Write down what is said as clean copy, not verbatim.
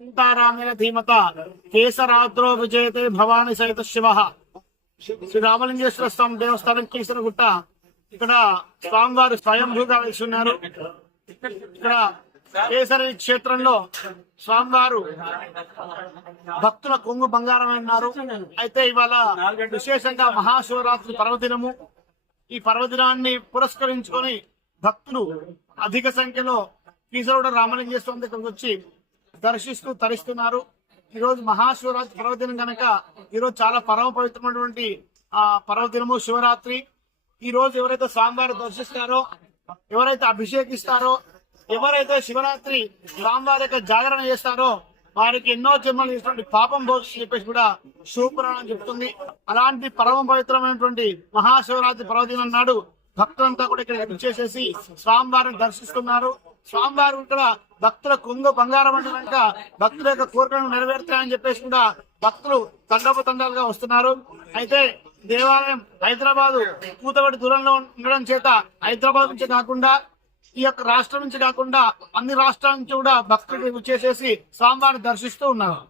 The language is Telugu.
సీతారామేణ ధీమత కేసరాద్రో విజయతే భవాని సహిత శివ. శ్రీ రామలింగేశ్వర స్వామి దేవస్థానం కేసరగుట్ట. ఇక్కడ స్వామివారు స్వయంభూగా వెలిసి ఉన్నారు. ఇక్కడ కేసరి క్షేత్రంలో స్వామివారు భక్తుల కొంగు బంగారం అన్నారు. అయితే ఇవాళ విశేషంగా మహాశివరాత్రి పర్వదినము. ఈ పర్వదినాన్ని పురస్కరించుకొని భక్తులు అధిక సంఖ్యలో కీసరగుట్ట రామలింగేశ్వర స్వామి దగ్గరకు వచ్చి దర్శిస్తూ తరిస్తున్నారు. ఈ రోజు మహాశివరాత్రి పర్వదినం కనుక ఈరోజు చాలా పరమ పవిత్రమైనటువంటి పర్వదినము శివరాత్రి. ఈ రోజు ఎవరైతే స్వామివారు దర్శిస్తారో, ఎవరైతే అభిషేకిస్తారో, ఎవరైతే శివరాత్రి స్వామివారి యొక్క జాగరణ చేస్తారో వారికి ఎన్నో జన్మలు చేసినటువంటి పాపం పోతుందని చెప్పేసి కూడా శివపురాణం చెప్తుంది. అలాంటి పరమ పవిత్రమైనటువంటి మహాశివరాత్రి పర్వదినం నాడు భక్తులంతా కూడా ఇక్కడ వచ్చేసేసి స్వామివారిని దర్శిస్తున్నారు. స్వామివారు ఇక్కడ భక్తుల కొంగు బంగారం అంటే కనుక భక్తుల యొక్క కోరికలను నెరవేరుతాయని చెప్పేసి కూడా భక్తులు తండోపతండాలుగా వస్తున్నారు. అయితే దేవాలయం హైదరాబాద్ కూతబడి దూరంలో ఉండడం చేత హైదరాబాద్ నుంచి కాకుండా, ఈ యొక్క రాష్ట్రం నుంచి కాకుండా అన్ని రాష్ట్రాల నుంచి కూడా భక్తులు వచ్చేసేసి స్వామివారిని దర్శిస్తూ ఉన్నారు.